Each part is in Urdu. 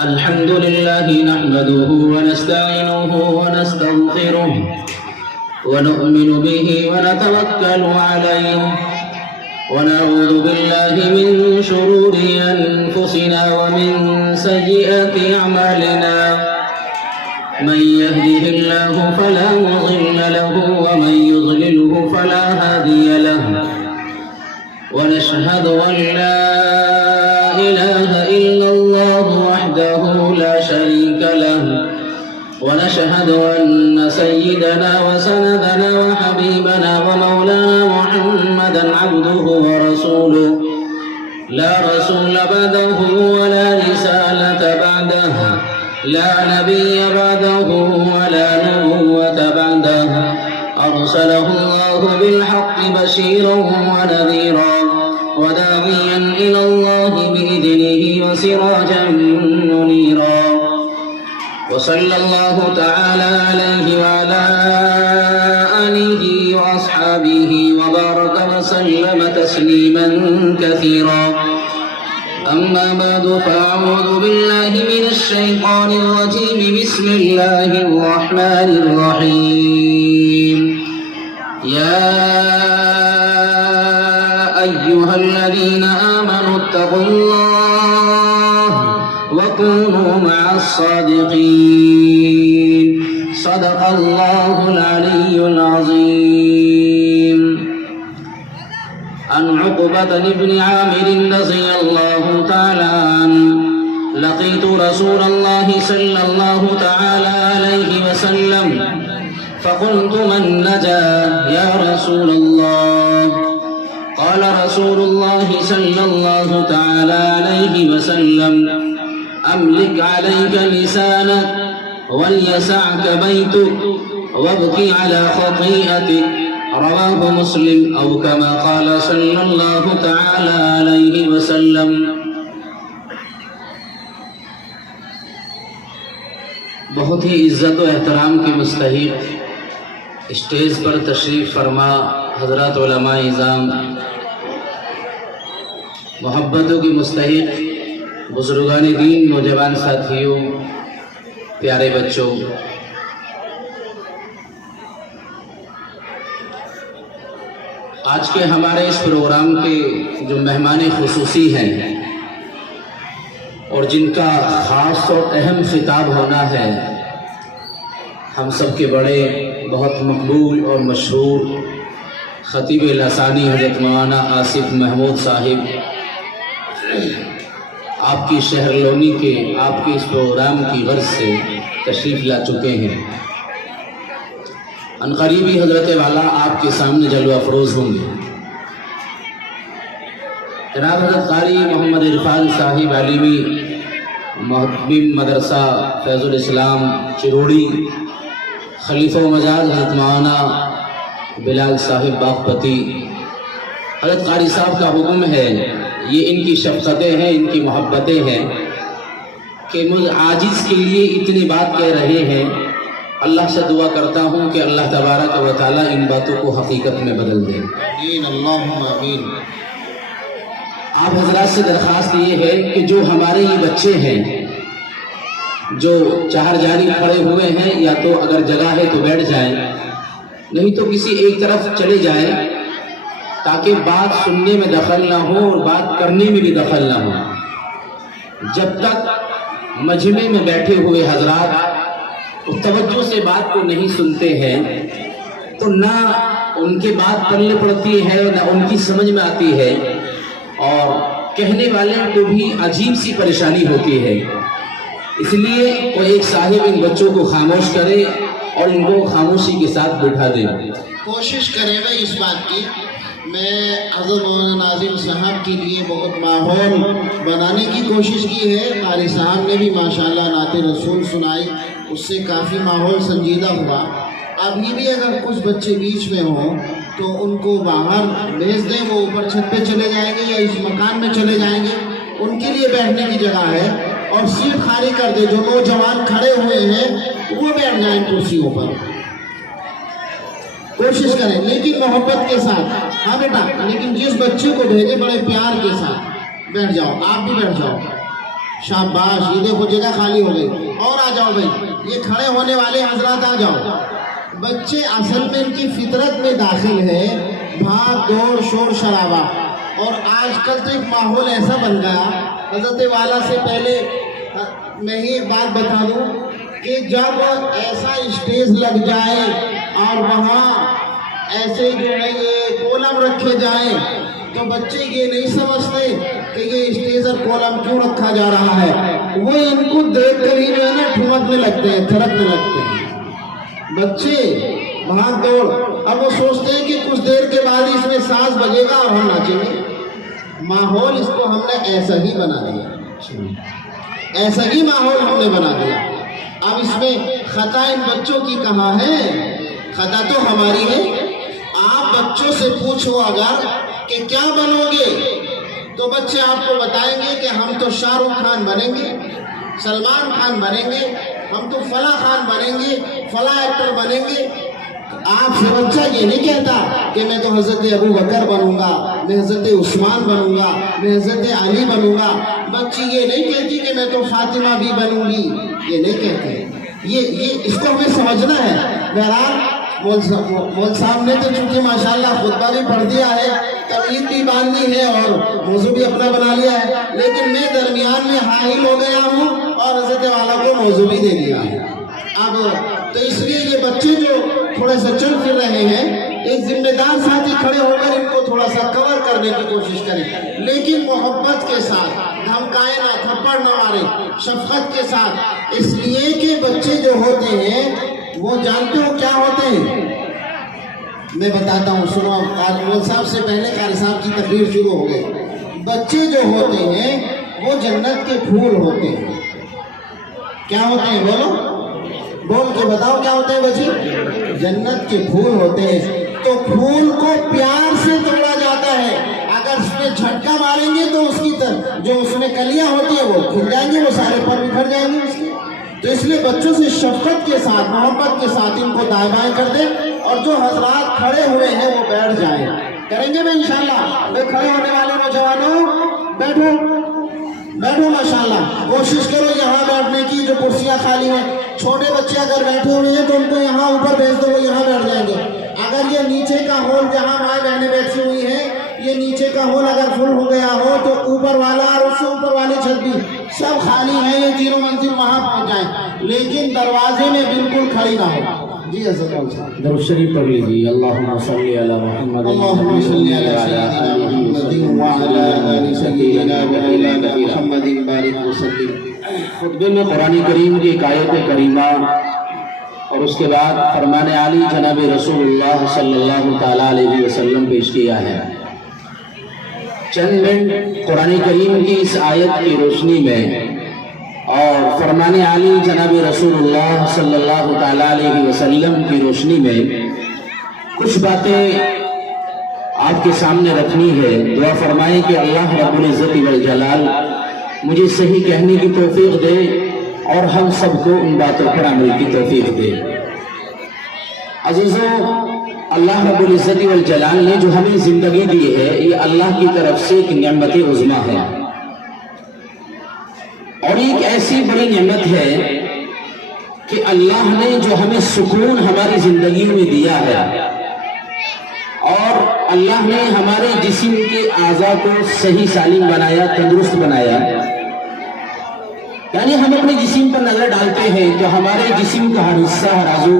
الحمد لله نحمده ونستعينه ونستغفره ونؤمن به ونتوكل عليه ونعوذ بالله من شرور أنفسنا ومن سيئات أعمالنا من يهده الله فلا مضل له ومن يضلله فلا هادي له ونشهد أن لا إله إلا الله وحده لا شريك له ونشهد أن سيدنا وسندنا وحبيبنا ومولانا محمدا عبده ورسوله لا رسول بعده ولا رسالة بعده لا نبي بعده ولا نبوة بعده أرسله الله بالحق بشيرا ونذيرا وداعيا إلى الله بإذنه وسراجا منيرا وصلى الله تعالى عليه وعلى آله وأصحابه وبارك وسلم تسليما كثيرا أما بعد فأعوذ بالله من الشيطان الرجيم بسم الله الرحمن الرحيم يا أيها الذين آمنوا اتقوا الله وكونوا مع الصادقين صدق الله العلي العظيم عن عقبة بن عامر رضي الله تعالى عنه لقيت رسول الله صلى الله تعالى عليه وسلم فقلت من نجا يا رسول الله قال رسول الله صلى الله تعالى عليه وسلم أملك عليك لسانك وليسعك بيتك وابكي على خطيئتك رواه مسلم أو كما قال صلى الله تعالى عليه وسلم. بہت ہی عزت و احترام کے مستحق اسٹیج پر تشریف فرما حضرات علماء اعظام، محبتوں کی مستحق بزرگان دین، نوجوان ساتھیوں، پیارے بچوں، آج کے ہمارے اس پروگرام کے جو مہمان خصوصی ہیں اور جن کا خاص اور اہم خطاب ہونا ہے، ہم سب کے بڑے بہت مقبول اور مشہور خطیب لسانی حضرت مولانا آصف محمود صاحب آپ کی شہر لونی کے آپ کے اس پروگرام کی غرض سے تشریف لا چکے ہیں۔ عنقریبی حضرت والا آپ کے سامنے جلوہ افروز ہوں گے۔ جناب حضرت قاری محمد عرفان صاحب عالمی محبب مدرسہ فیض الاسلام چروڑی، خلیفہ و مجاز حضرت مولانا بلال صاحب باغپتی، حضرت قاری صاحب کا حکم ہے، یہ ان کی شفقتیں ہیں، ان کی محبتیں ہیں کہ مجھ عاجز کے لیے اتنی بات کہہ رہے ہیں۔ اللہ سے دعا کرتا ہوں کہ اللہ تبارک و تعالیٰ ان باتوں کو حقیقت میں بدل دے۔ آمین، اللہم آمین۔ آپ حضرات سے درخواست یہ ہے کہ جو ہمارے یہ بچے ہیں جو چہار جانی کھڑے ہوئے ہیں، یا تو اگر جگہ ہے تو بیٹھ جائیں، نہیں تو کسی ایک طرف چلے جائیں تاکہ بات سننے میں دخل نہ ہو اور بات کرنے میں بھی دخل نہ ہو۔ جب تک مجمع میں بیٹھے ہوئے حضرات اس توجہ سے بات کو نہیں سنتے ہیں تو نہ ان کے بات پلے پڑتی ہے، نہ ان کی سمجھ میں آتی ہے، اور کہنے والے کو بھی عجیب سی پریشانی ہوتی ہے۔ اس لیے کوئی ایک صاحب ان بچوں کو خاموش کرے اور ان کو خاموشی کے ساتھ بٹھا دے۔ کوشش کرے گا اس بات کی، میں حضرت مولانا ناظم صاحب کے لیے بہت ماحول بنانے کی کوشش کی ہے۔ قاری صاحب نے بھی ماشاءاللہ نعت رسول سنائی، اس سے کافی ماحول سنجیدہ ہوا۔ اب یہ بھی اگر کچھ بچے بیچ میں ہوں تو ان کو باہر بھیج دیں، وہ اوپر چھت پہ چلے جائیں گے یا اس مکان میں چلے جائیں گے، ان کے لیے بیٹھنے کی جگہ ہے، اور سیٹ خالی کر دے۔ جو نوجوان کھڑے ہوئے ہیں وہ بیٹھ جائیں کرسیوں پر۔ کوشش کریں لیکن محبت کے ساتھ، ہاں بیٹا، لیکن جس بچے کو بھیجے بڑے پیار کے ساتھ، بیٹھ جاؤ, آپ بھی بیٹھ جاؤ. شاباش, یہ دیکھو جگہ خالی ہو گئی. اور آ جاؤ بھائی, یہ کھڑے ہونے والے حضرات آ جاؤ. بچے اصل میں ان کی فطرت میں داخل ہے بھاگ دوڑ شور شرابہ, اور آج کل تو ایک ماحول ایسا بن گیا. حضرت والا سے پہلے میں ہی ایک بات بتا دوں کہ جب ایسا اسٹیج لگ جائے اور وہاں ایسے جو ہے یہ کولم رکھے جائیں تو بچے یہ نہیں سمجھتے کہ یہ اسٹیج اور کولم کیوں رکھا جا رہا ہے. وہ ان کو دیکھ کر ہی جو ہے نا ٹھمکنے لگتے ہیں, تھرکنے لگتے ہیں بچے, بھاگ دوڑ. اب وہ سوچتے ہیں کہ کچھ دیر کے بعد اس میں ساز بجے گا اور ہم ناچیں گے. ماحول اس کو ہم نے ایسا ہی بنا دیا, ایسا ہی ماحول ہم نے بنا دیا. اب اس میں خطا ان بچوں کی کہاں ہے؟ خطا تو ہماری ہے. آپ بچوں سے پوچھو اگر کہ کیا بنو گے تو بچے آپ کو بتائیں گے کہ ہم تو شاہ رخ خان بنیں گے, سلمان خان بنیں گے, ہم تو فلاں خان بنیں گے, فلاں ایکٹر بنیں گے. آپ سے بچہ یہ نہیں کہتا کہ میں تو حضرت ابو بکر بنوں گا, میں حضرت عثمان بنوں گا, میں حضرت علی بنوں گا. بچی یہ نہیں کہتی کہ میں تو فاطمہ بھی بنوں گی, یہ نہیں کہتے. یہ اس کو ہمیں سمجھنا ہے. بہرحال مول صاحب نے تو چونکہ ماشاءاللہ خطبہ بھی پڑھ دیا ہے, تقریر بھی باندھی ہے اور موضوع بھی اپنا بنا لیا ہے, لیکن میں درمیان میں حائل ہو گیا ہوں اور حضرت والا کو موضوع بھی دے دیا ہے. اب تو اس لیے یہ بچے جو تھوڑا سا چل پھر رہے ہیں, ایک ذمہ دار ساتھی کھڑے ہو کر ان کو تھوڑا سا کور کرنے کی کوشش کریں, لیکن محبت کے ساتھ, دھمکائے نہ, تھپڑ نہ مارے, شفقت کے ساتھ. اس لیے کہ بچے جو ہوتے ہیں وہ جانتے ہو کیا ہوتے ہیں, میں بتاتا ہوں سنو. مول صاحب سے پہلے قاری صاحب کی تقریر شروع ہو گئی. بچے جو ہوتے ہیں وہ جنت کے پھول ہوتے ہیں. کیا ہوتے ہیں بولو, بول کے بتاؤ کیا ہوتے ہیں بچے؟ جنت کے پھول ہوتے ہیں. تو پھول کو پیار سے توڑا جاتا ہے. اگر اس میں جھٹکا ماریں گے تو اس کی جو اس میں کلیاں ہوتی ہیں وہ کھل جائیں گے, وہ سارے پر بکھر جائیں گے اس کے. تو اس لیے بچوں سے شفقت کے ساتھ, محبت کے ساتھ ان کو دائیں بائیں کر دیں, اور جو حضرات کھڑے ہوئے ہیں وہ بیٹھ جائیں. کریں گے میں انشاءاللہ. میں کھڑے ہونے والے نوجوانوں بیٹھو, بیٹھو ماشاءاللہ, کوشش کرو یہاں بیٹھنے کی. جو کرسیاں خالی ہیں, چھوٹے بچے اگر بیٹھے ہوئے ہیں تو ان کو یہاں اوپر بھیج دو, وہ یہاں بیٹھ جائیں گے. اگر یہ نیچے کا ہال جہاں مائیں بہنیں بیٹھی ہوئی ہیں, یہ نیچے کا ہال اگر فل ہو گیا ہو تو اوپر والا اور اس سے اوپر والی چھت بھی سب خالی ہیں, یہ تینوں منزل وہاں پہنچ جائیں, لیکن دروازے میں بالکل کھڑی نہ ہو. جی حضرت درود شریف پڑھ لیجیے. اللہم صلی علی محمد اللهم صل على سيدنا محمد وعلى آل سيدنا مولانا محمد بارك وسلم. خطبے میں قرآن کریم کی ایک آیت کریمہ اور اس کے بعد فرمان عالی جناب رسول اللہ صلی اللہ تعالیٰ علیہ وسلم پیش کیا ہے. چند منٹ قرآن کریم کی اس آیت کی روشنی میں اور فرمان عالی جناب رسول اللہ صلی اللہ تعالیٰ علیہ وسلم کی روشنی میں کچھ باتیں آپ کے سامنے رکھنی ہے. دعا فرمائیں کہ اللہ رب العزت والجلال مجھے صحیح کہنے کی توفیق دے اور ہم سب کو ان باتوں پر عمل کی توفیق دے. عزیزوں, اللہ رب العزت والجلال نے جو ہمیں زندگی دی ہے یہ اللہ کی طرف سے ایک نعمت عظمیٰ ہے, اور ایک ایسی بڑی نعمت ہے کہ اللہ نے جو ہمیں سکون ہماری زندگی میں دیا ہے, اور اللہ نے ہمارے جسم کے اعضاء کو صحیح سالم بنایا, تندرست بنایا. یعنی ہم اپنے جسم پر نظر ڈالتے ہیں تو ہمارے جسم کا ہر حصہ, ہر عضو,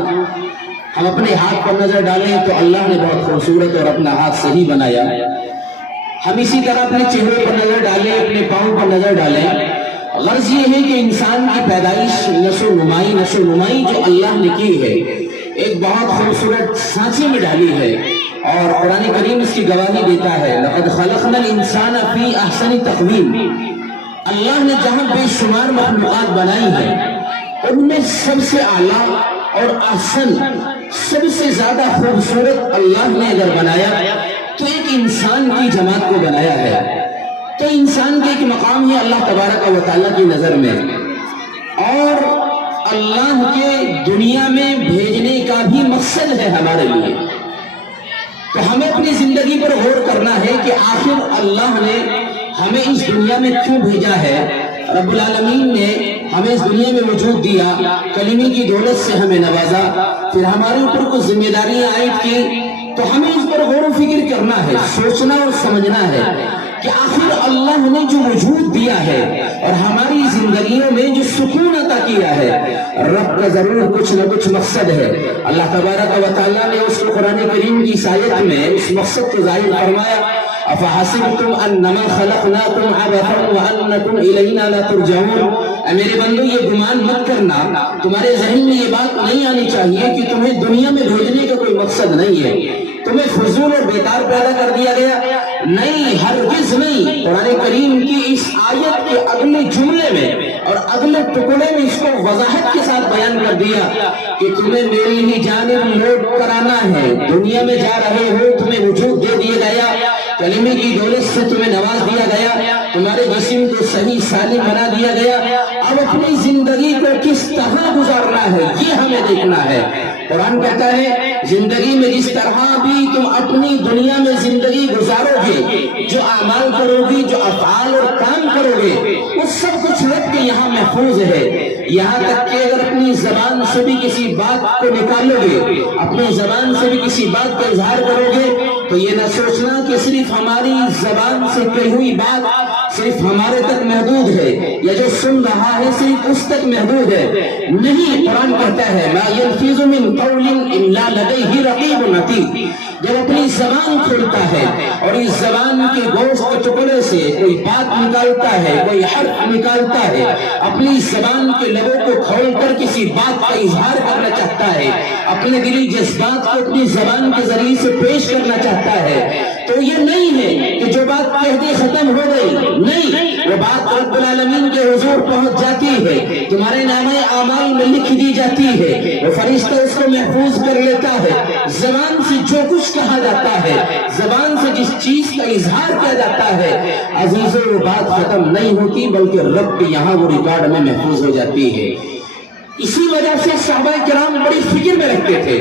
ہم اپنے ہاتھ پر نظر ڈالیں تو اللہ نے بہت خوبصورت اور اپنا ہاتھ صحیح بنایا. ہم اسی طرح اپنے چہرے پر نظر ڈالیں, اپنے پاؤں پر نظر ڈالیں. غرض یہ ہے کہ انسان کی پیدائش, نشو و نمائی جو اللہ نے کی ہے ایک بہت خوبصورت سانچے میں ڈالی ہے, اور قرآن کریم اس کی گواہی دیتا ہے. لقد خلقنا الانسان فی احسن تقویم. اللہ نے جہاں بے شمار مخلوقات بنائی ہیں ان میں سب سے اعلیٰ اور احسن, سب سے زیادہ خوبصورت اللہ نے اگر بنایا تو ایک انسان کی جماعت کو بنایا ہے. تو انسان کے ایک مقام ہے اللہ تبارک و تعالیٰ کی نظر میں, اور اللہ کے دنیا میں بھیجنے کا بھی مقصد ہے ہمارے لیے. تو ہمیں اپنی زندگی پر غور کرنا ہے کہ آخر اللہ نے ہمیں اس دنیا میں کیوں بھیجا ہے؟ رب العالمین نے ہمیں اس دنیا میں وجود دیا، کلمے کی دولت سے ہمیں نوازا، پھر ہمارے اوپر کچھ ذمہ داریاں عائد کی، تو ہمیں اس پر غور و فکر کرنا ہے، سوچنا اور سمجھنا ہے کہ آخر اللہ نے جو وجود دیا ہے اور ہماری زندگیوں میں جو سکون عطا کیا ہے، رب کا ضرور کچھ نہ کچھ مقصد ہے۔ اللہ تبارک و تعالیٰ نے اس کو قرآن کریم کی اس آیت میں اس مقصد کو ظاہر فرمایا، افحسبتم انما خلقناکم عبثا وانکم الینا لا ترجعون۔ اے میرے بندو، یہ گمان مت کرنا، تمہارے ذہن میں یہ بات نہیں آنی چاہیے کہ تمہیں دنیا میں بھیجنے کا کوئی مقصد نہیں ہے، تمہیں فضول اور بیکار پیدا کر دیا گیا، نہیں، ہرگز نہیں۔ قرآن کریم کی اس آیت کے اگلے جملے میں اور اگلے ٹکڑے میں اس کو وضاحت کے ساتھ بیان کر دیا کہ تمہیں میری ہی جانب لوٹ کرانا ہے، دنیا میں جا رہے ہو، تمہیں وجود دے دیا گیا، کلمے کی دولت سے تمہیں نواز دیا گیا، تمہارے جسم کو صحیح سالم بنا دیا گیا، اب اپنی زندگی کو کس طرح گزارنا ہے یہ ہمیں دیکھنا ہے۔ قرآن کہتا ہے زندگی میں جس طرح بھی تم اپنی دنیا میں زندگی گزارو گے، جو اعمال کرو گی، جو افعال اور کام کرو گے، وہ سب کچھ رب کے یہاں محفوظ ہے۔ یہاں تک کہ اگر اپنی زبان سے بھی کسی بات کو نکالو گے، اپنی زبان سے بھی کسی بات کا اظہار کرو گے، تو یہ نہ سوچنا کہ صرف ہماری زبان سے کہی ہوئی بات صرف ہمارے تک محدود ہے، یا جو سن رہا ہے صرف اس تک محدود ہے، نہیں۔ قرآن کہتا ہے ما یلفظ من قول الا لدیہ رقیب عتید۔ جب اپنی زبان کھولتا ہے اور اس زبان کے گوشت کے ٹکڑے سے کوئی بات نکالتا ہے، کوئی حرف نکالتا ہے، اپنی زبان کے لبوں کو کھول کر کسی بات کا اظہار کرنا چاہتا ہے، اپنے دلی جذبات کو اپنی زبان کے ذریعے سے پیش کرنا چاہتا ہے، تو یہ نہیں ہے کہ جو بات کہہ دی ختم ہو گئی، نہیں، وہ بات رب العالمین کے حضور پہنچ جاتی ہے، تمہارے نامہ اعمال میں لکھ دی جاتی ہے، وہ فرشتہ اس کو محفوظ کر لیتا ہے۔ زبان سے جو کچھ کہا جاتا ہے، زبان سے جس چیز کا اظہار کیا جاتا ہے، عزیزوں، وہ بات ختم نہیں ہوتی بلکہ رب کے یہاں وہ ریکارڈ میں محفوظ ہو جاتی ہے۔ اسی وجہ سے صحابہ کرام بڑی فکر میں رکھتے تھے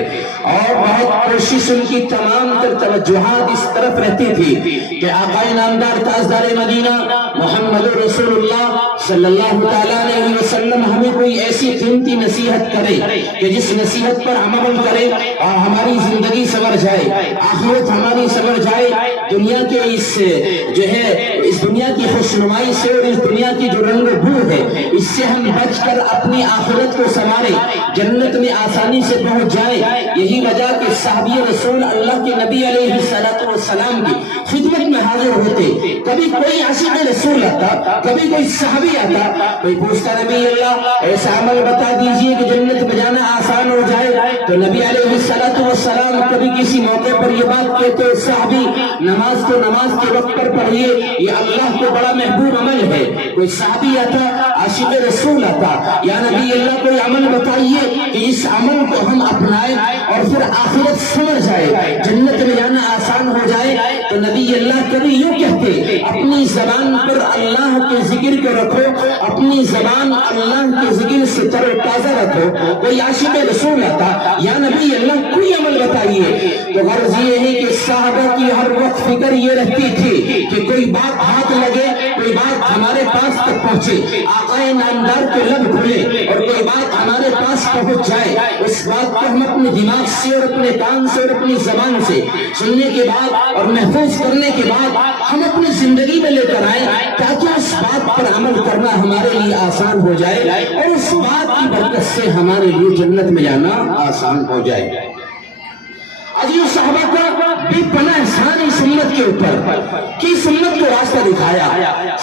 اور بہت کوشش ان کی تمام تر توجہات اس طرف رہتی تھی کہ آقا نامدار تاجدار مدینہ محمد رسول اللہ صلی اللہ تعالیٰ علیہ وسلم ہمیں کوئی ایسی قیمتی نصیحت کرے کہ جس نصیحت پر ہم عمل کرے اور ہماری زندگی سنور جائے، آخرت ہماری سنور جائے، دنیا کے اس دنیا کی خوشنمائی سے اور اس دنیا کی جو رنگ و بو ہے اس سے ہم بچ کر اپنی آخرت کو سنوارے، جنت میں آسانی سے پہنچ جائے۔ یہی وجہ کہ صحابی رسول اللہ کے نبی علیہ السلام کی خدمت میں حاضر ہوتے، کبھی کوئی عاشق رسول آتا، کبھی کوئی صحابی آتا، کوئی پوچھتا نبی اللہ ایسا عمل بتا دیجئے کہ جنت میں جانا آسان ہو جائے، تو نبی علیہ السلام کبھی کسی موقع پر یہ بات کہتے، صحابی نماز کو نماز کے وقت پر پڑھیے، یہ اللہ کو بڑا محبوب عمل ہے۔ کوئی صحابی آتا، عاشق رسول آتا، یا نبی اللہ کوئی عمل بتائیے کہ اس عمل کو ہم اپنائیں اور پھر آخرت سمجھ جائے، جنت میں جانا آسان ہو جائے، تو نبی اللہ کبھی یوں کہتے اپنی زبان پر اللہ کے ذکر کو رکھو، اپنی زبان اللہ کے ذکر سے تر و تازہ رکھو۔ کوئی عاشق رسول آتا، یا نبی اللہ کوئی عمل بتائیے، تو غرض یہ ہے کہ صحابہ کی ہر وقت فکر یہ رہتی تھی کہ کوئی بات ہاتھ لگے، کوئی بات ہمارے پاس تک پہنچے، آقا نامدار کے لب کھلے اور کوئی بات ہمارے پاس پہنچ جائے، اس بات کو ہم اپنے دماغ سے اور اپنے کان سے اور اپنی زبان سے سننے کے بعد اور محفوظ کرنے کے بعد ہم اپنی زندگی میں لے کر آئیں، تاکہ اس بات پر عمل کرنا ہمارے لیے آسان ہو جائے اور اس بات کی برکت سے ہمارے لیے جنت میں جانا آسان ہو جائے۔ عزیز صحابہ کا بے پناہ احسان اس امت کے اوپر کہ اس امت کو راستہ دکھایا۔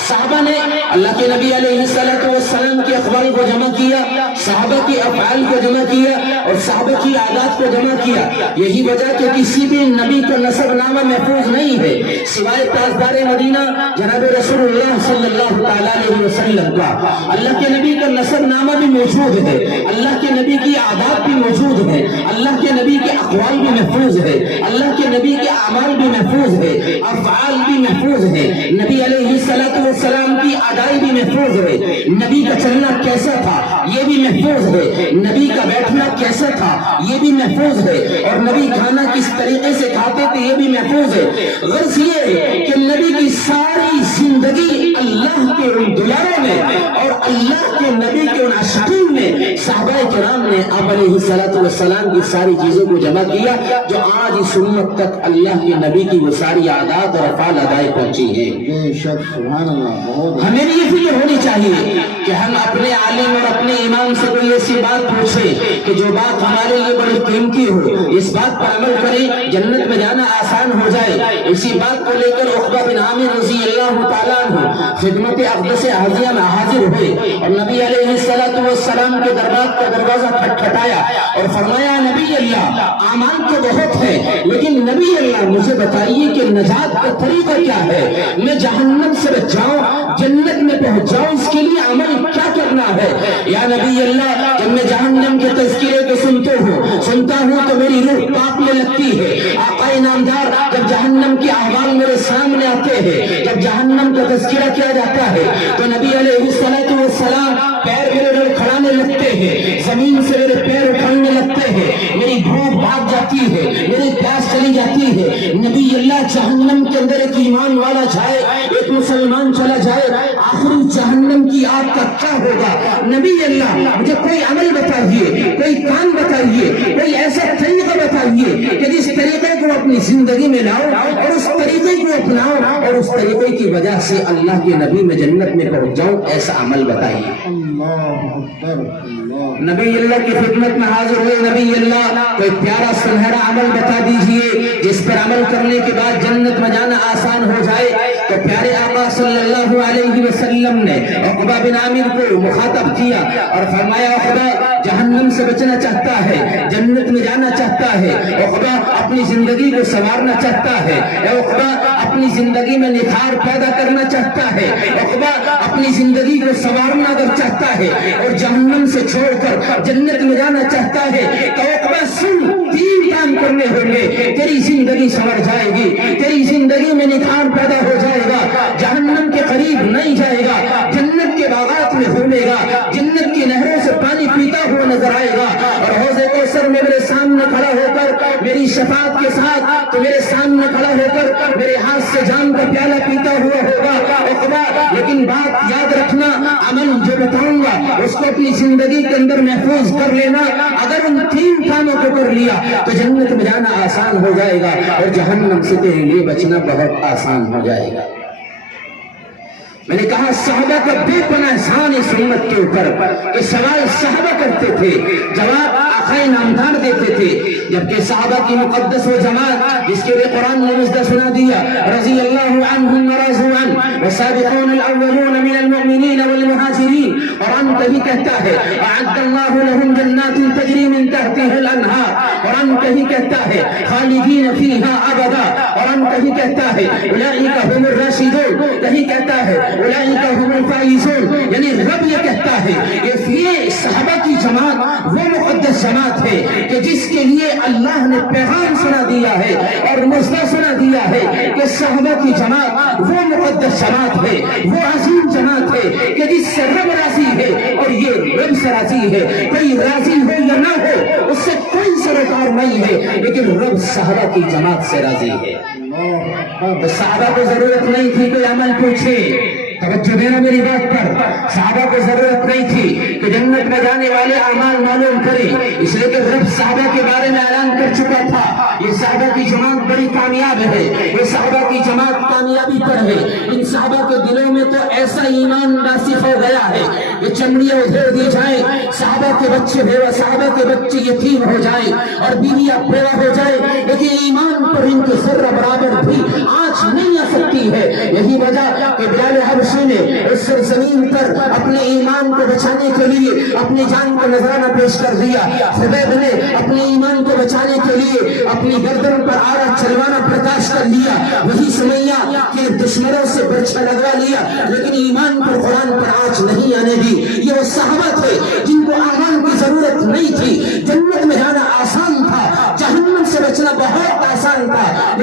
صحابہ نے اللہ کے نبی علیہ السلام کے اقوال کو جمع کیا، صحابہ کی افعال کو جمع کیا اور صحابہ کی عادات کو جمع کیا۔ یہی وجہ کہ کسی بھی نبی کا نسب نامہ محفوظ نہیں ہے سوائے تاجدار مدینہ جناب رسول اللہ صلی اللہ تعالیٰ علیہ وسلم کا۔ اللہ کے نبی کا نسب نامہ بھی موجود ہے، اللہ کے نبی کی عادات بھی موجود ہے، اللہ کے نبی کے اقوال بھی محفوظ ہے، اللہ کے نبی نبی کے اعمال بھی محفوظ ہے، افعال بھی محفوظ ہے، نبی علیہ السلام کی ادائی بھی محفوظ ہے، نبی کا چلنا کیسا تھا یہ بھی محفوظ ہے، نبی کا بیٹھنا کیسا تھا یہ بھی محفوظ ہے، اور نبی کھانا کس طریقے سے کھاتے تھے یہ بھی محفوظ ہے۔ غرض یہ ہے کہ نبی کی ساری زندگی اللہ کے ان دلاروں میں اور اللہ کے نبی کے ان عاشقین میں صحابہ کرام نے آپ علیہ السلام کی ساری چیزوں کو جمع کیا، جو آج اس امت تک اللہ کے نبی کی وہ ساری عادات اور افعال ادائیں پہنچی ہیں۔ بے شک، سبحان اللہ۔ ہمیں بھی یہ فکر ہونی چاہیے کہ ہم اپنے عالم اور اپنے امام سے کوئی ایسی بات پوچھیں کہ جو بات ہمارے لیے بڑی قیمتی ہو، اس بات پر عمل کریں، جنت میں جانا آسان ہو جائے۔ اسی بات کو لے کر عقبہ بن عامر رضی اللہ تعالیٰ عنہ خدمت اقدس احذیہ میں حاضر ہوئے اور نبی علیہ السلام کے دربار کا دروازہ کھٹکھٹایا اور فرمایا، نبی اللہ، اعمال تو بہت ہے لیکن نبی اللہ مجھے بتائیے کہ نجات کا طریقہ کیا ہے، میں جہنم سے بچ جاؤں، جنت میں پہنچ جاؤں، اس کے لیے عمل کیا کرنا ہے؟ یا نبی اللہ، جب میں جہنم کے تذکرے کو سنتا ہوں تو میری روح کانپنے لگتی ہے۔ آقا نامدار، جب جہنم کے احوال میرے سامنے آتے ہیں، جب جہنم کا تذکرہ کیا جاتا ہے تو نبی علیہ السلام پیر میرے لڑکھڑانے لگتے ہیں، زمین سے میرے پیر اٹھانے لگتے ہیں، میری بھوک بھاگ جاتی ہے، میری پیاس چلی جاتی ہے۔ نبی اللہ، جہنم کے اندر ایک ایمان والا جائے، ایک مسلمان چلا جائے، آخری جہنم کی آگ کا کیا ہوگا؟ نبی اللہ، مجھے کوئی عمل بتائیے، کوئی کام بتائیے، کوئی ایسا طریقہ بتائیے کہ جس طریقے کو اپنی زندگی میں لاؤ اور اس طریقے کو اپناؤ اور اس طریقے کی وجہ سے اللہ کے نبی میں جنت میں پہنچ جاؤں، ایسا عمل بتائیے۔ اللہ اکبر، اللہ۔ نبی اللہ کی خدمت میں حاضر ہوئے، نبی اللہ، کوئی پیارا سنہرا عمل بتا دیجئے جس پر عمل کرنے کے بعد جنت میں جانا آسان ہو جائے۔ تو پیارے آقا صلی اللہ علیہ وسلم نے عقبہ بن عامر کو مخاطب کیا اور فرمایا، عقبہ جہنم سے بچنا چاہتا ہے، جنت میں جانا چاہتا ہے، عقبہ اپنی زندگی کو سنوارنا چاہتا ہے، عقبہ اپنی زندگی میں نکھار پیدا کرنا چاہتا ہے، عقبہ اپنی زندگی کو سنوارنا اگر چاہتا ہے اور جہنم سے چھوڑ کر جنت میں جانا چاہتا ہے تو عقبہ سن، تین کام کرنے ہوں گے، تیری زندگی سنور جائے گی، تیری زندگی میں نکھار پیدا ہو جائے گا، جہنم کے قریب نہیں جائے گا، جنت کے باغات میں گھومے گا، جنت کی نہروں سے پانی پیتا ہوا نظر آئے گا، اور حوض کوثر میں میرے سامنے کھڑا ہو کر میری شفاعت کے ساتھ تو میرے سامنے کھڑا ہو کر میرے ہاتھ سے جام کا پیالہ پیتا ہوا ہوگا۔ عقبہ، لیکن بات یاد رکھنا، عمل جو بتاؤں گا اس کو اپنی زندگی کے اندر محفوظ کر لینا۔ اگر ان تین کاموں کو کر لیا تو جنت میں جانا آسان ہو جائے گا اور جہنم سے تیرے لیے بچنا بہت آسان ہو جائے گا۔ میں نے کہا صحابہ کا بے پناہ احسان اس امت کے اوپر کہ سوال صحابہ کرتے تھے، جواب آقا نامدار دیتے تھے، جبکہ صحابہ کی مقدس و جماعت جس کے لیے قرآن نے مجدہ سنا دیا، رضی اللہ عنہم ورضوا عنہ والسابقون الاولون من المؤمنین والمہاجرین، قرآن کہیں کہتا ہے اعد اللہ لهم جنات تجری من تحتها الانہار، قرآن کہیں کہتا ہے خالدین فیہا ابدا، قرآن کہیں کہتا ہے اولئک هم الراشدون، کہیں کہتا ہے اولئک هم الفائزون، یعنی رب یہ کہتا ہے کہ یہ صحابہ کی جماعت وہ مقدس جماعت ہے کہ جس کے لیے اللہ نے پیغام سنا دیا ہے اور مجدہ سنا دیا ہے کہ صحابہ کی جماعت وہ مقدس جماعت ہے، وہ عظیم جماعت ہے کہ جس سے رب راضی ہے اور یہ رب سے راضی ہے۔ کوئی راضی ہو یا نہ ہو اس سے کوئی سروکار نہیں ہے، لیکن رب صحابہ کی جماعت سے راضی ہے۔ تو صحابہ کو ضرورت نہیں تھی کوئی عمل پوچھے، توجہ دینا میری بات پر، صحابہ کو ضرورت نہیں تھی کہ جنت میں جانے والے اعمال معلوم کریں، اس لیے کہ رب صحابہ کے بارے میں اعلان کر چکا تھا یہ صحابہ کی جماعت بڑی کامیاب ہے، یہ صحابہ کی جماعت کامیابی پر ہے۔ ان صحابہ کے دلوں میں تو ایسا ایمان ناصف ہو گیا ہے کہ چمڑیاں ادھیڑ دی جائیں، صحابہ کے بچے بیوہ، صحابہ کے بچے یتیم ہو جائیں اور بیویاں بیوہ ہو جائیں، لیکن ایمان پر ان کی ذرہ برابر بھی آنچ نہیں آ سکتی ہے۔ یہی وجہ کہ بلال حبشی نے اس سرزمین پر اپنے ایمان کو بچانے کے لیے اپنی جان کا نذرانہ پیش کر دیا، خبیب نے اپنے ایمان کو بچانے کے لیے اپنی گردن پر آرا چلوانا برداشت کر لیا، وہی سمیہ کہ دشمنوں سے برچھا لگوا لیا لیکن ایمان پر قرآن پر آنچ نہیں آنے دی۔ یہ وہ صحابہ تھے جن کو اعمال کی ضرورت نہیں تھی، جنت میں جانا آسان تھا، جہنم سے بچنا بہت آسان تھا،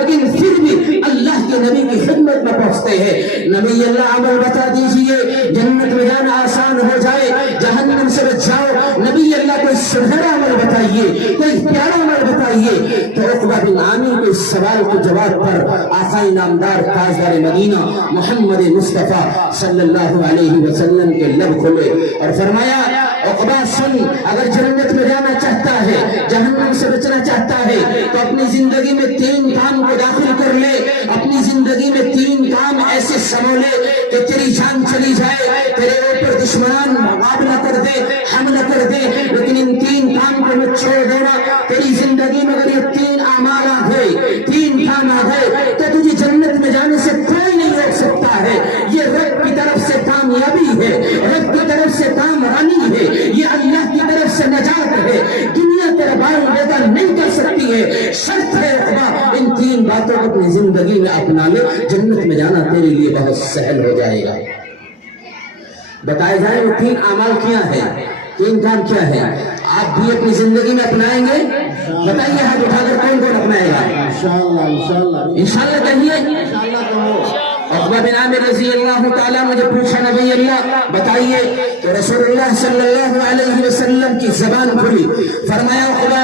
نبی اللہ عمل بتا دیجئے جنت میں جانا آسان ہو جائے، جہنم سے بچ جاؤ، نبی اللہ کوئی سنہرا عمل بتائیے، کوئی پیارا عمل بتائیے۔ تو عقبہ بن عامر کے اس سوال کے جواب پر آقا نامدار تاجدار مدینہ محمد مصطفیٰ صلی اللہ علیہ وسلم کے لب کھلے اور فرمایا عقبہ سن، اگر جنت میں جانا چاہتا ہے، جہنم سے بچنا چاہتا ہے تو اپنی زندگی میں 3 کام کو داخل کر لے، اپنی زندگی میں 3 کام ایسے سنبھالے کہ تیری جان چلی جائے، تیرے اوپر دشمنان مقابلہ کر دے، حملہ کر دے، لیکن ان 3 کام کو مت چھوڑ دینا۔ تیری زندگی میں اگر یہ 3 اعمال آ گئے، 3 کام آ گئے تو تجھے جنت میں جانے سے کوئی نہیں روک سکتا ہے۔ یہ رب کی طرف سے کامیابی ہے، رب کی طرف سے کامرانی ہے، یہ اللہ کی طرف سے نجات ہے، دنیا تیرا بال بیدار نہیں کر سکتی ہے۔ شرط ہے عقبہ ان 3 باتوں کو اپنی زندگی میں اپنا لے، جنت میں جانا تیرے لیے بہت سہل ہو جائے گا۔ بتائے جائیں وہ 3 اعمال کیا ہیں، 3 کام کیا ہیں، آپ بھی اپنی زندگی میں اپنائیں گے؟ بتائیے ہاتھ اٹھا کر کون کون اپنائے گا؟ انشاءاللہ انشاءاللہ کہیے۔ انشاءاللہ کہو۔ عقبہ بن عامر رضی اللہ تعالیٰ مجھے پوچھا نبی اللہ بتائیے، تو رسول اللہ صلی اللہ علیہ وسلم کی زبان کھلی، فرمایا عقبہ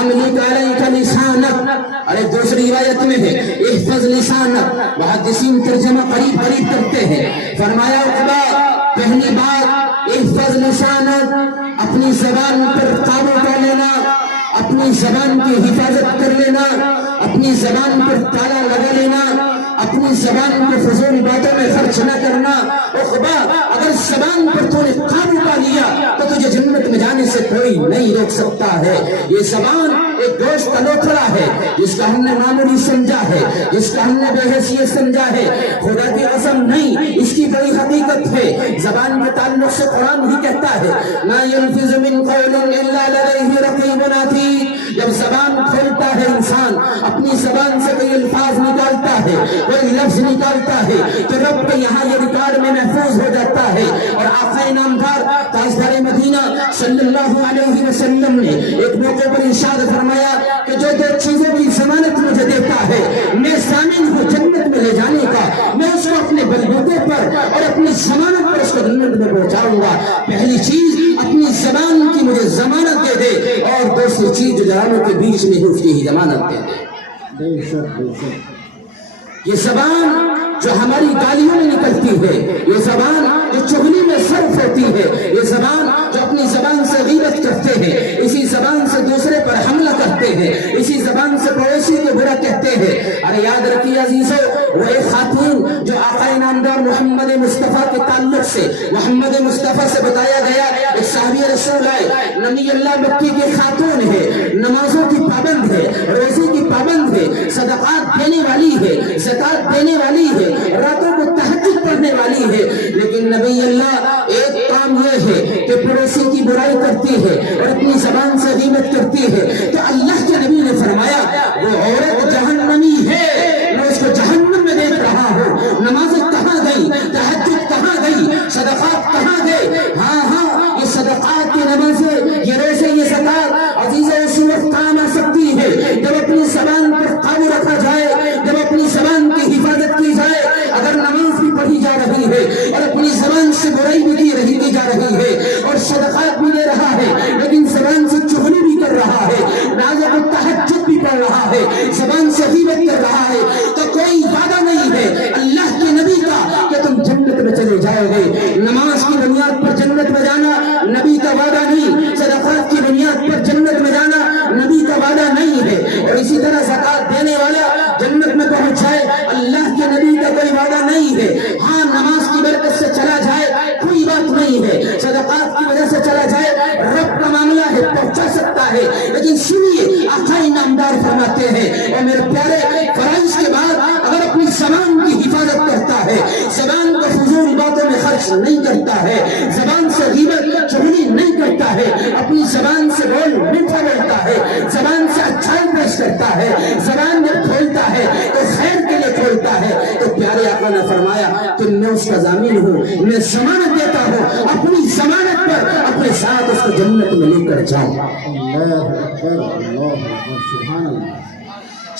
املک علیک لسانک، اور ایک دوسری روایت میں ہے احفظ لسانک، محدثین ترجمہ قریب قریب کرتے ہیں۔ فرمایا عقبہ پہلی بات احفظ لسانک، اپنی زبان پر قابو کر لینا، اپنی زبان کی حفاظت کر لینا، اپنی زبان پر تالا لگا لینا، اپنی زبان کو فضول باتوں میں خرچ نہ کرنا۔ عقبہ اگر زبان پر تو نے قابو پا لیا تو تجھے جنت میں جانے سے کوئی نہیں روک سکتا ہے۔ یہ زبان ایک گوشت کا لوتھڑا ہے جس کا ہم نے معمولی سمجھا ہے، جس کا ہم نے بے حیثیت سمجھا ہے، خدا کی قسم نہیں، اس کی بڑی حقیقت ہے۔ زبان کے تعلق سے قرآن ہی کہتا ہے ما يلفظ من قول الا لديه رقیب عتید، جب زبان کھولتا ہے انسان، اپنی زبان سے کوئی الفاظ نکالتا ہے، کوئی لفظ نکالتا ہے تو رب کے یہاں یہ ریکارڈ میں محفوظ ہو جاتا ہے۔ اور آقا نامدار تاجدار مدینہ صلی اللہ علیہ وسلم نے ایک موقع پر ارشاد فرمایا کہ جو 2 چیزوں کی ضمانت مجھے دیتا ہے میں ضامن ہوں جنت میں لے جانے کا، میں اس کو اپنے بلبوتے پر اور اپنی ضمانت پر اس کو جنت میں پہنچاؤں گا۔ پہلی چیز اپنی زبان کی مجھے ضمانت دے دے، اور دوسری چیز جو جہانوں کے بیچ میں ہے اس کی ہی ضمانت دے دے۔ بے شک بے شک۔ یہ زبان جو ہماری گالیوں میں نکلتی ہے، یہ زبان جو چغلی میں صرف ہوتی ہے، یہ زبان جو اپنی زبان سے غیبت کرتے ہیں، اسی زبان سے دوسرے پر حملہ کرتے ہیں، اسی زبان سے پڑوسی کو برا کہتے ہیں۔ ارے یاد رکھیے عزیزو، وہ ایک خاتون جو آقا نامدار محمد مصطفیٰ کے تعلق سے محمد مصطفیٰ سے بتایا گیا، ایک صحابی رسول ہے، نبی اللہ مکی کی خاتون ہے، نمازوں کی پابند ہے، روزے کی پابند ہے، صدقات دینے والی ہے، زکات دینے والی ہے، راتوں کو تہجد پڑھنے والی ہے، لیکن نبی اللہ ایک کام یہ ہے کہ پڑوسی کی برائی کرتی ہے اور اپنی زبان سے غیبت کرتی ہے، تو اللہ کے نبی نے فرمایا وہ عورت جہنمی ہے، میں اس کو جہنم میں دیکھ رہا ہوں۔ نمازیں کہاں گئی، تہجد کہاں گئی، صدقات کہاں گئے؟ ہاں یہ صدقات کی نمازیں، یہ روزے، یہ زکات عزیزوں اس وقت کام آ سکتی ہے جب اپنی زبان پر قابو رکھا جائے، جب اپنی زبان کی حفاظت کی جائے۔ اگر نماز بھی پڑھی جا رہی ہے اور اپنی زبان سے برائی بھی کی جا رہی ہے اور صدقات بھی دے رہا ہے لیکن زبان سے چغلی بھی کر رہا ہے، نماز و تہجد بھی پڑھ رہا ہے، زبان سے غیبت کر رہا ہے، تو کوئی وعدہ نہیں ہے اللہ کے نبی کا کہ تم جنت میں چلے جاؤ گے۔ نماز کی بنیاد پر جنت میں جانا نبی کا وعدہ نہیں، صدقات کی بنیاد پر جنت میں جانا نبی کا وعدہ نہیں ہے، اور اسی طرح زکات دینے والا جنت میں پہنچ جائے اللہ کے نبی کا کوئی وعدہ نہیں ہے۔ ہاں نماز کی برکت سے چلا جائے کوئی بات نہیں ہے، صدقات کی وجہ سے چلا جائے رب کا معاملہ ہے، پہنچا سکتا ہے، لیکن سنیے آقا نامدار فرماتے ہیں اور میرے پیارے فرائض کے بعد اگر اپنی زبان کی حفاظت کرتا ہے، زبان کو فضول باتوں میں خرچ نہیں کرتا ہے، زبان سے غیبت چغلی نہیں کرتا ہے، اپنی زبان سے بول میٹھا بولتا ہے، زبان سے اچھائی پیش کرتا ہے، زبان جب کھولتا ہے تو خیر کے لیے کھولتا ہے، تو پیارے آقا نے فرمایا کہ میں اس کا ضامن ہوں، میں ضمانت دیتا ہوں اپنی ضمانت پر اپنے ساتھ اس کو جنت میں لے کر جاؤں۔ اللہ اکبر، اللہ اکبر، سبحان اللہ۔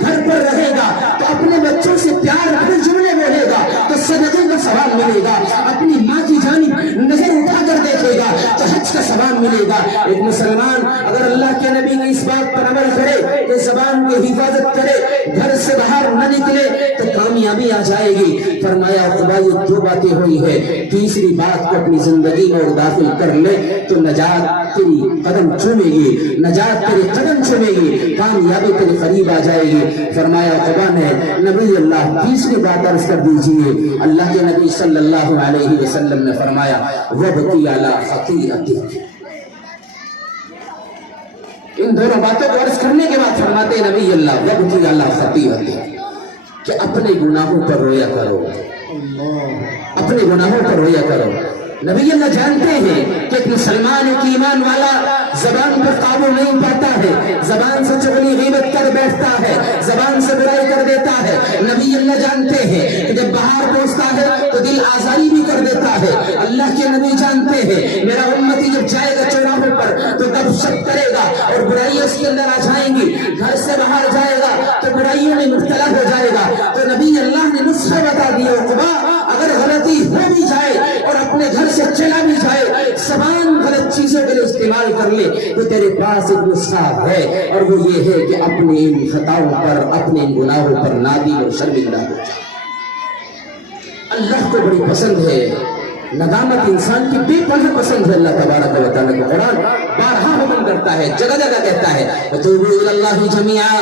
گھر پر رہے گا تو اپنے بچوں سے پیار بھرے جملے بولے گا تو صدقے کا ثواب ملے گا، اپنی ماں کی جانب نظر اٹھا کر دیکھے گا تو حج کا ثواب ملے گا۔ ایک مسلمان اگر اللہ کے نبی کی اس بات پر عمل کرے کہ زبان کی حفاظت کرے، گھر سے باہر نہ نکلے تو کامیابی آ جائے گی۔ فرمایا خدا یہ دو باتیں ہوئی ہے، تیسری بات کو اپنی زندگی میں داخل کر لے تو نجات تیری قدم چومے گی، نجات تیرے قدم چومے گی، کامیابی تیرے قریب آ جائے گی۔ فرمایا خدا نے نبی اللہ تیسری بات عرض کر دیجئے، اللہ کے نبی صلی اللہ علیہ وسلم نے فرمایا وَبْكِي عَلَىٰ خَطِيئَتِكَ۔ ان دونوں باتوں کو عرض کرنے کے بعد فرماتے نبی اللہ وَبْكِي عَلَىٰ خَطِيئَتِكَ کہ اپنے گناہوں پر رویا کرو، اپنے گناہوں پر رویا کرو۔ نبی اللہ جانتے ہیں کہ ایک مسلمان ایک ایمان والا زبان پر قابو نہیں پاتا ہے، زبان سے چغلی غیبت کر بیٹھتا ہے، زبان سے برائی کر دیتا ہے۔ نبی اللہ جانتے ہیں کہ جب باہر پہنچتا ہے تو دل آزاری بھی کر دیتا ہے۔ اللہ کے نبی جانتے ہیں میرا امتی جب جائے گا چوراہوں پر تو گپ شپ کرے گا اور برائیاں اس کے اندر آ جائیں گی، گھر سے باہر جائے گا تو برائیوں میں مبتلا ہو جائے گا۔ تو نبی اللہ نے نسخہ بتا دیا عقبہ اگر غلطی ہو بھی جائے اور اپنے گھر سے چلا بھی جائے، زبان غلط چیزوں کے لیے استعمال کر لے تو تیرے پاس ایک نسخہ ہے، اور وہ یہ ہے کہ اپنے ان خطاؤں پر، اپنے ان گناہوں پر نادم اور شرمندہ ہو جائے۔ اللہ کو بڑی پسند ہے ندامت، انسان کی بے پناہ پسند ہے۔ اللہ تبارک و تعالیٰ کا قرآن بارہا حکم کرتا ہے، جگہ جگہ کہتا ہے وَتُوبُوا إِلَى اللَّهِ جَمِيعًا،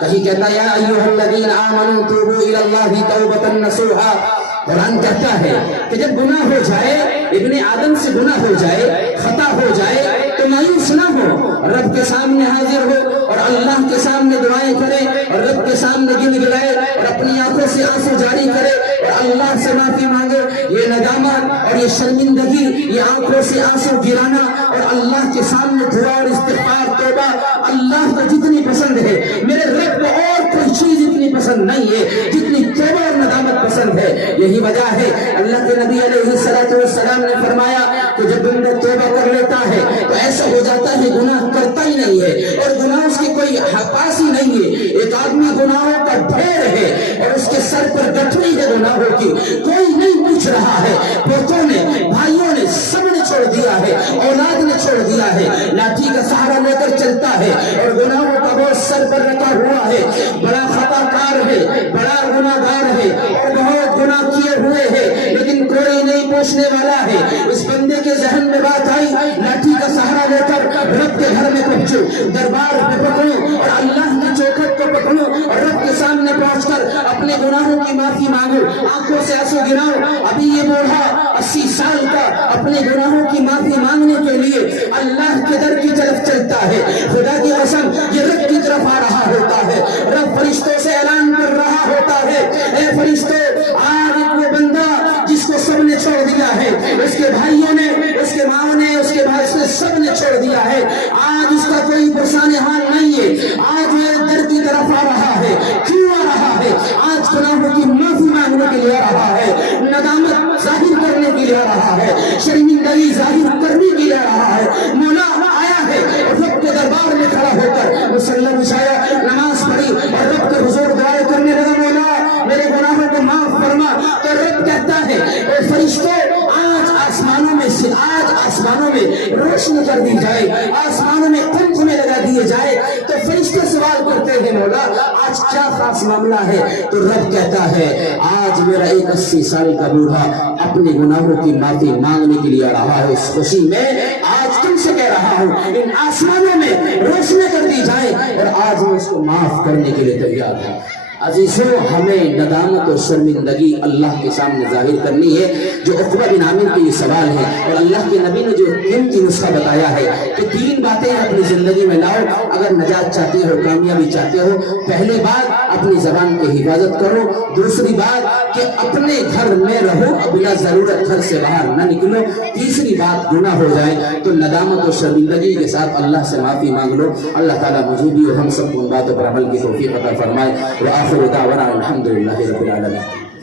کہیں کہتا ہے یا ایھا الذین آمنوا توبوا إِلَى اللَّهِ تَوْبَةً نَصُوحًا۔ قرآن کہتا ہے کہ جب گناہ ہو جائے، ابن آدم سے گناہ ہو جائے، خطا ہو جائے تو مایوس نہ ہو، رب کے سامنے حاضر ہو اور اللہ کے سامنے دعائیں کرے اور رب کے سامنے گن گلائے اور اپنی آنکھوں سے آنسو جاری کرے اور اللہ سے معافی مانگے۔ یہ ندامت اور یہ شرمندگی، یہ آنکھوں سے آنسو گرانا اور اللہ کے سامنے دعا اور استغفار توبہ اللہ کو جتنی پسند ہے، میرے رب کو اور کوئی چیز اتنی پسند نہیں ہے جتنی توبہ اور ندامت پسند ہے۔ یہی وجہ ہے اللہ کے نبی علیہ السلام نے فرمایا کہ جب بندہ توبہ کر لیتا ہے تو ایسا ہو جاتا ہے گناہ کرتا ہی نہیں ہے اور گناہ اس کی کوئی پاس ہی نہیں ہے۔ ایک آدمی گناہوں کا ڈھیر ہے اور اس کے سر پر گٹھڑی ہے گناہوں کی، کوئی نہیں پوچھ رہا ہے، پوتوں نے، بھائیوں نے، سب نے چھوڑ دیا ہے، اولاد نے چھوڑ دیا ہے، لاٹھی کا سہارا لے کر چلتا ہے اور گناہوں کا بوجھ سر پر رکھا ہوا ہے، بڑا خطا کار ہے، بڑا گناہ گار ہے اور بہت گناہ کیے ہوئے ہیں، لیکن کوئی نہیں پوچھنے والا ہے۔ اس بندے کے ذہن میں بات آئی لاٹھی کا سہارا لے کر رب کے گھر میں پہنچو، دربار پہ پکڑو اور اللہ کی چوکھٹ کو پکڑو اور رب کے سامنے پہنچ کر اپنے گناہوں کی معافی مانگو، آنکھوں سے آنسو گراؤ۔ ابھی یہ بوڑھا 80 سال کا اپنے گناہوں کی معافی مانگنے کے لیے اللہ کے در کی طرف چلتا ہے، خدا کی قسم یہ رب کی طرف آ رہا ہوتا ہے، رب فرشتوں سے اعلان کر رہا ہوتا ہے اے فرشتوں، آج وہ بندہ جس کو سب نے چھوڑ دیا ہے، اس کے بھائیوں نے، اس کے ماں نے، اس کے بھائی نے، سب نے چھوڑ دیا ہے، آج اس کا کوئی پریشان حال نہیں ہے، آج وہ در کی طرف آ رہا ہے۔ کیوں آ رہا ہے؟ آج گناہوں کی معافی مانگنے کے لیے آ رہا ہے، ندامت ظاہر کرنے کے لیے آ رہا ہے، شرمندگی ظاہر کرنے کے لیے آ رہا ہے۔ مولا آیا ہے اور رب کے دربار میں کھڑا ہو کر مصلی بچھایا، نماز پڑھی اور رب کے حضور دعائیں کرنے لگا، مولا میرے گناہوں کو معاف فرما۔ تو رب کہتا ہے اے فرشتوں، آج آسمانوں میں روشنی کر دی جائے، آسمانوں میں پنکھ لگا دیے جائے۔ تو فرشتے سوال کرتے ہیں مولا آج کیا خاص معاملہ ہے؟ تو رب کہتا ہے آج میرا ایک 80 سال کا بوڑھا اپنے گناہوں کی معافی مانگنے کے لیے آ رہا ہے، اس خوشی میں آج تم سے کہہ رہا ہوں ان آسمانوں میں روشنی کر دی جائے اور آج میں اس کو معاف کرنے کے لیے تیار ہوں۔ عزیزوں، ہمیں ندامت اور شرمندگی اللہ کے سامنے ظاہر کرنی ہے۔ جو عقبہ بن عامر کے یہ سوال ہے اور اللہ کے نبی نے جو قیمتی نسخہ بتایا ہے کہ 3 باتیں اپنی زندگی میں لاؤ اگر نجات چاہتے ہو، کامیابی چاہتے ہو۔ پہلی بات اپنی زبان کی حفاظت کرو، دوسری بات کہ اپنے گھر میں رہو، بلا ضرورت گھر سے باہر نہ نکلو، تیسری بات گناہ ہو جائے تو ندامت اور شرمندگی کے ساتھ اللہ سے معافی مانگ لو۔ اللہ تعالیٰ مجھے بھی اور ہم سب کو ان باتوں پر عمل کی توفیق عطا فرمائے۔ وآخر دعوانا الحمد للہ رب العالمین۔